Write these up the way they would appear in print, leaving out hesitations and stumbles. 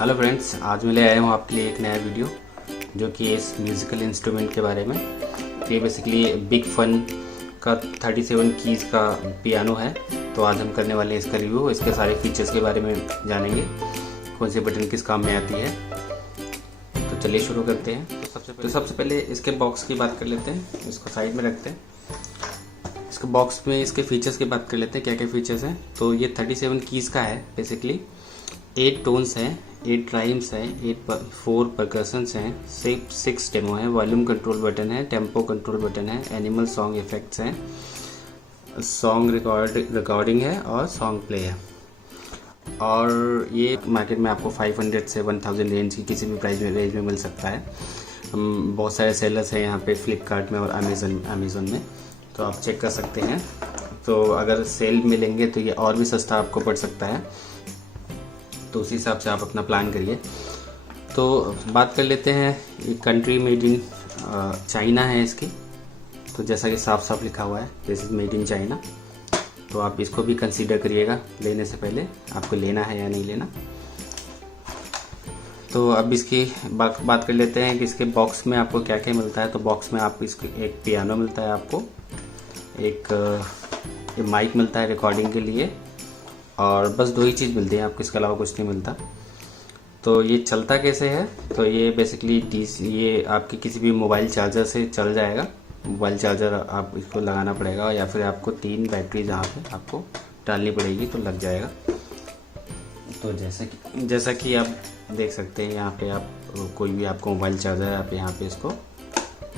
Hello friends, आज मैं ले आया हूँ आपके लिए एक नया वीडियो जो कि इस म्यूज़िकल इंस्ट्रूमेंट के बारे में। ये बेसिकली बिग फन का 37 कीज़ का पियानो है। तो आज हम करने वाले हैं इसका रिव्यू, इसके सारे फीचर्स के बारे में जानेंगे, कौन सी बटन किस काम में आती है। तो चलिए शुरू करते हैं। तो सबसे पहले इसके बॉक्स की बात कर लेते हैं, इसको साइड में रखते हैं। इसके बॉक्स में इसके फीचर्स की बात कर लेते हैं, क्या क्या फीचर्स हैं। तो ये 37 कीज़ का है। बेसिकली 8 टोन्स हैं, 8 राइम्स हैं, 4 परकशंस हैं, 6 डेमो हैं, वॉल्यूम कंट्रोल बटन है, टेम्पो कंट्रोल बटन है, एनिमल सॉन्ग इफेक्ट्स हैं, सॉन्ग रिकॉर्डिंग है और सॉन्ग प्ले है। और ये मार्केट में आपको 500 से 1000 रेंज की किसी भी प्राइस में रेंज में मिल सकता है। बहुत सारे सेलर्स हैं यहाँ पे फ्लिपकार्ट में और अमेज़न में, तो आप चेक कर सकते हैं। तो अगर सेल में लेंगे तो ये और भी सस्ता आपको पड़ सकता है, तो उसी हिसाब से आप अपना प्लान करिए। तो बात कर लेते हैं, ये कंट्री मेड इन चाइना है इसकी। तो जैसा कि साफ साफ लिखा हुआ है, this is made in China. तो आप इसको भी कंसीडर करिएगा लेने से पहले, आपको लेना है या नहीं लेना। तो अब इसकी बात कर लेते हैं कि इसके बॉक्स में आपको क्या क्या मिलता है। तो बॉक्स में आपको इसके एक पियानो मिलता है, आपको एक माइक मिलता है रिकॉर्डिंग के लिए, और बस 2 ही चीज़ मिलती है आपको, इसके अलावा कुछ नहीं मिलता। तो ये चलता कैसे है, तो ये बेसिकली ये आपके किसी भी मोबाइल चार्जर से चल जाएगा। मोबाइल चार्जर आप इसको लगाना पड़ेगा, या फिर आपको 3 बैटरी जहाँ पे आपको डालनी पड़ेगी तो लग जाएगा। तो जैसा कि आप देख सकते हैं, यहाँ पे आप कोई भी आपको मोबाइल चार्जर है, आप यहाँ पे इसको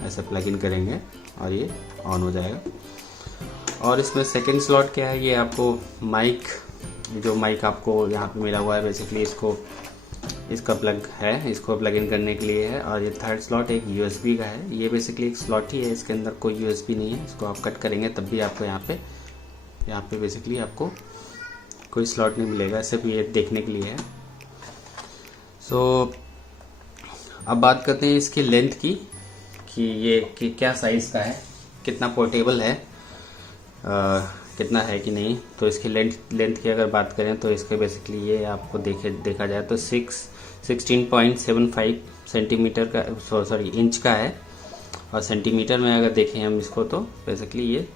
ऐसे प्लग इन करेंगे और ये ऑन हो जाएगा। और इसमें सेकेंड स्लॉट क्या है, ये आपको जो माइक आपको यहाँ पे मिला हुआ है, बेसिकली इसका प्लग है, इसको प्लग इन करने के लिए है। और ये थर्ड स्लॉट एक USB का है। ये बेसिकली एक स्लॉट ही है, इसके अंदर कोई USB नहीं है। इसको आप कट करेंगे तब भी आपको यहाँ पे बेसिकली आपको कोई स्लॉट नहीं मिलेगा, सिर्फ ये देखने के लिए है। सो अब बात करते हैं इसकी लेंथ की, कि क्या साइज़ का है, कितना पोर्टेबल है, कितना है कि नहीं। तो इसकी लेंथ की अगर बात करें तो इसके बेसिकली ये आपको देखा जाए तो 16.75 सेंटीमीटर का, सॉरी इंच का है। और सेंटीमीटर में अगर देखें हम इसको, तो बेसिकली ये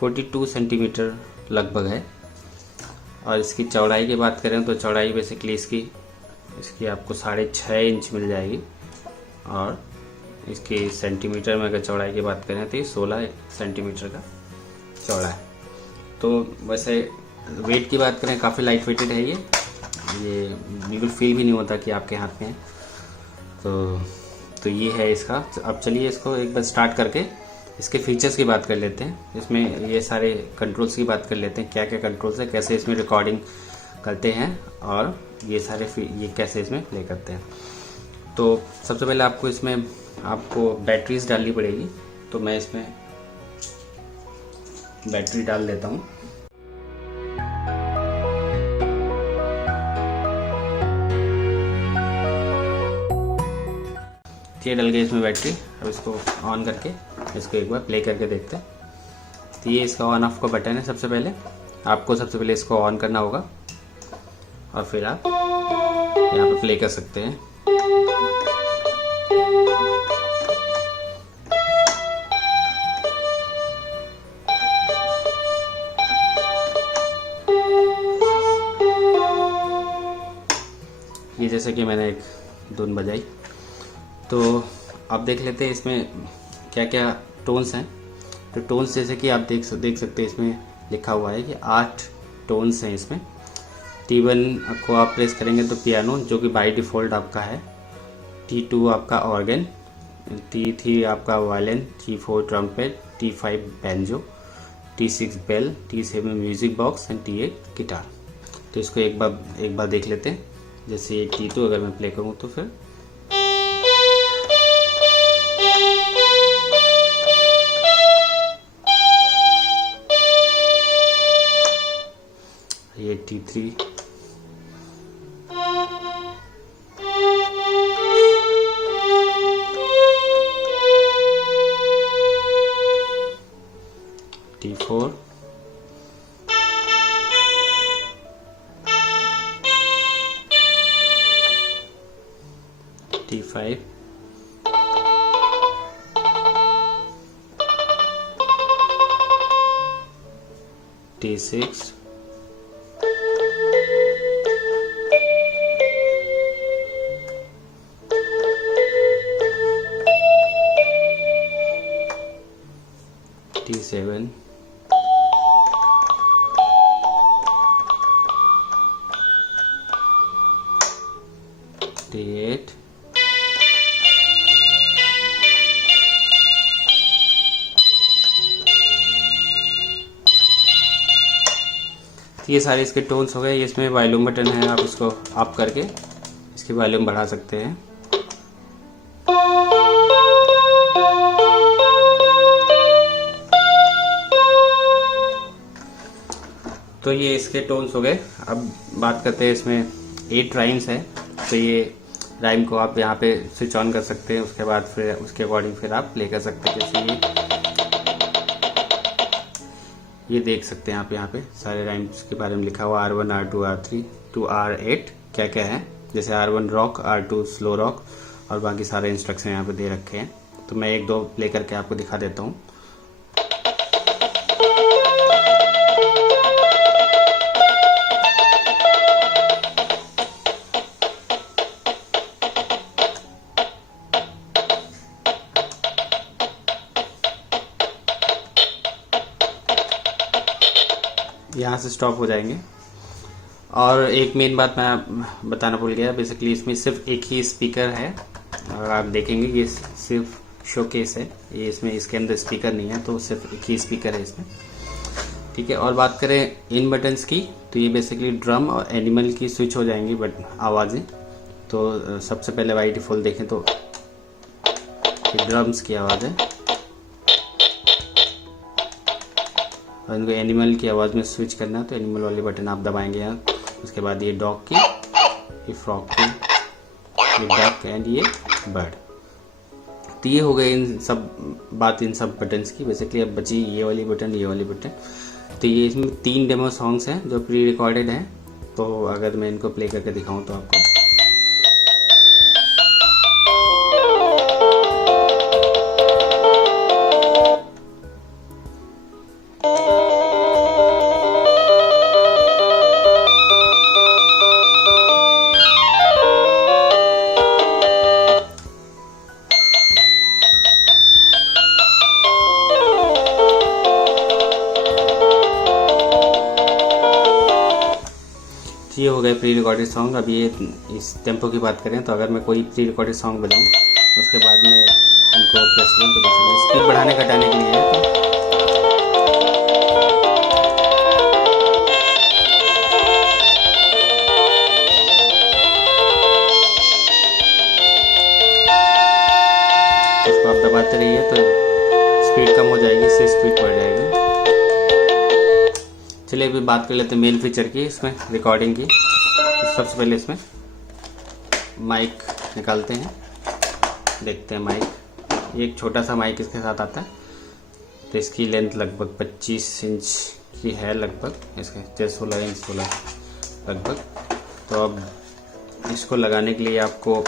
42 सेंटीमीटर लगभग है। और इसकी चौड़ाई की बात करें तो चौड़ाई बेसिकली इसकी आपको 6.5 इंच मिल जाएगी। और इसकी सेंटीमीटर में अगर चौड़ाई की बात करें तो ये 16 सेंटीमीटर का चौड़ा है। तो वैसे वेट की बात करें, काफ़ी लाइट वेटेड है ये बिल्कुल फील भी नहीं होता कि आपके हाथ में है। तो ये है इसका। अब चलिए इसको एक बार स्टार्ट करके इसके फीचर्स की बात कर लेते हैं। इसमें ये सारे कंट्रोल्स की बात कर लेते हैं, क्या क्या कंट्रोल्स है, कैसे इसमें रिकॉर्डिंग करते हैं, और ये कैसे इसमें प्ले करते हैं। तो सबसे पहले आपको बैटरीज डालनी पड़ेगी। तो मैं इसमें बैटरी डाल देता हूँ। ये डल गई इसमें बैटरी। अब इसको ऑन करके इसको एक बार प्ले करके देखते हैं। तो ये इसका ऑन ऑफ का बटन है। सबसे पहले इसको ऑन करना होगा, और फिर आप यहाँ पे प्ले कर सकते हैं। ये जैसे कि मैंने एक धुन बजाई। तो आप देख लेते हैं इसमें क्या क्या टोन्स हैं। तो टोन्स जैसे कि आप देख सकते हैं, इसमें लिखा हुआ है कि 8 टोन्स हैं इसमें। T1 को आप प्रेस करेंगे तो पियानो, जो कि बाय डिफ़ॉल्ट आपका है। T2 आपका ऑर्गन, T3 आपका violin, T4 trumpet, T5 banjo, T6 bell, T7 music box and T8 guitar. तो इसको एक बार देख लेते हैं। जैसे ये T2 अगर मैं प्ले करूँ तो फिर ये T3, T4, T5, T6, T7, T8, ये सारे इसके टोन्स हो गए। इसमें वॉल्यूम बटन है, आप इसको अप करके इसकी वॉल्यूम बढ़ा सकते हैं। तो ये इसके टोन्स हो गए। अब बात करते हैं, इसमें 8 राइम्स है, तो ये राइम को आप यहाँ पे स्विच ऑन कर सकते हैं। उसके बाद फिर उसके अकॉर्डिंग फिर आप प्ले कर सकते हैं। जैसे ये देख सकते हैं आप, यहाँ पे सारे राइम्स के बारे में लिखा हुआ, R1, R2, R3 to R8 क्या क्या है। जैसे R1 rock, R2 slow rock, और बाकी सारे इंस्ट्रक्शन यहाँ पे दे रखे हैं। तो मैं एक दो प्ले करके आपको दिखा देता हूँ। यहाँ से स्टॉप हो जाएंगे। और एक मेन बात मैं बताना भूल गया, बेसिकली इसमें सिर्फ एक ही स्पीकर है। और आप देखेंगे ये सिर्फ शोकेस है, ये इसमें इसके अंदर स्पीकर नहीं है, तो सिर्फ एक ही स्पीकर है इसमें, ठीक है। और बात करें इन बटन्स की, तो ये बेसिकली ड्रम और एनिमल की स्विच हो जाएंगी बट आवाज़ें। तो सबसे पहले बाई डिफ़ॉल्ट देखें तो ये ड्रम्स की आवाज़ है, और इनको एनिमल की आवाज़ में स्विच करना है तो एनिमल वाले बटन आप दबाएंगे यहाँ। उसके बाद ये डॉग की, ये फ्रॉक की, ये डक एंड ये बर्ड। तो ये हो गए इन सब बटन्स की। बेसिकली अब बची ये वाली बटन, ये वाली बटन। तो ये इसमें 3 डेमो सॉन्ग्स हैं जो प्री रिकॉर्डेड हैं। तो अगर मैं इनको प्ले करके दिखाऊँ तो आपको, ये हो गए प्री रिकॉर्डेड सॉन्ग। अभी ये इस टेम्पो की बात करें तो अगर मैं कोई प्री रिकॉर्डेड सॉन्ग बजाऊँ उसके बाद में इनको प्रेस करूँ तो स्पीड बढ़ाने घटाने के लिए है। तो इसको आप दबाते रहिए तो स्पीड कम हो जाएगी, इससे स्पीड बढ़ जाएगी। चलिए अभी बात कर लेते हैं मेन फीचर की, इसमें रिकॉर्डिंग की। तो सबसे पहले इसमें माइक निकालते हैं, देखते हैं माइक। ये एक छोटा सा माइक इसके साथ आता है, तो इसकी लेंथ लगभग 25 इंच की है लगभग, इसके 16 इंच 16 लगभग। तो अब इसको लगाने के लिए आपको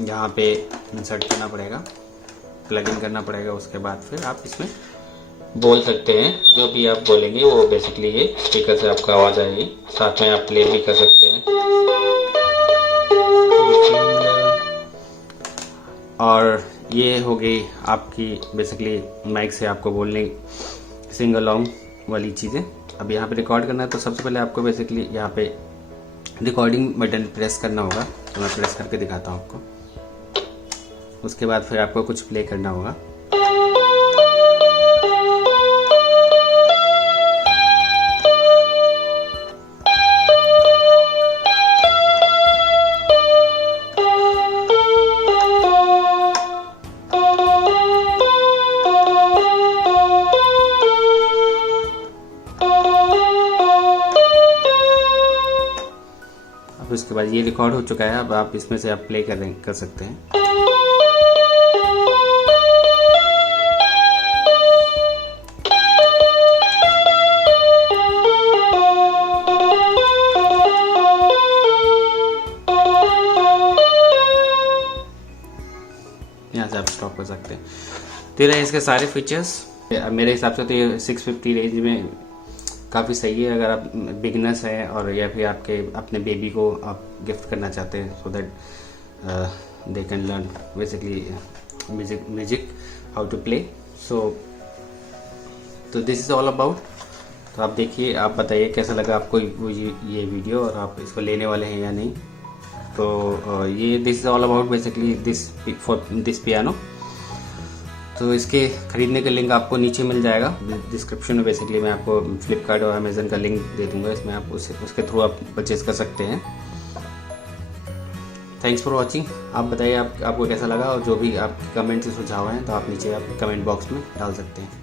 यहाँ पे इंसर्ट करना पड़ेगा, प्लग इन करना पड़ेगा। उसके बाद फिर आप इसमें बोल सकते हैं, जो भी आप बोलेंगे वो बेसिकली ये स्पीकर से आपको आवाज़ आएगी। साथ में आप प्ले भी कर सकते हैं। और ये हो गई आपकी बेसिकली माइक से आपको बोलने सिंग अलोंग वाली चीज़ें। अब यहाँ पे रिकॉर्ड करना है तो सबसे पहले आपको बेसिकली यहाँ पे रिकॉर्डिंग बटन प्रेस करना होगा। तो मैं प्रेस करके दिखाता हूँ आपको। उसके बाद फिर आपको कुछ प्ले करना होगा। उसके बाद ये रिकॉर्ड हो चुका है। अब आप इसमें से आप प्ले कर सकते हैं। आप कर सकते हैं। तो ये इसके सारे फीचर्स। मेरे हिसाब से तो ये 650 रेंज में काफ़ी सही है अगर आप बिगनर्स हैं और या फिर आपके अपने बेबी को आप गिफ्ट करना चाहते हैं, so that they can learn basically music how to play. तो दिस इज़ ऑल अबाउट। तो आप देखिए, आप बताइए कैसा लगा आपको ये वीडियो और आप इसको लेने वाले हैं या नहीं। तो ये this is all about basically this piano. तो इसके ख़रीदने का लिंक आपको नीचे मिल जाएगा डिस्क्रिप्शन में। बेसिकली मैं आपको फ्लिपकार्ट और अमेज़न का लिंक दे दूंगा, इसमें आप उसके थ्रू आप परचेज़ कर सकते हैं। Thanks for watching. आप बताइए आपको कैसा लगा, और जो भी आपके कमेंट्स सुझाव हैं तो आप नीचे आप कमेंट बॉक्स में डाल सकते हैं।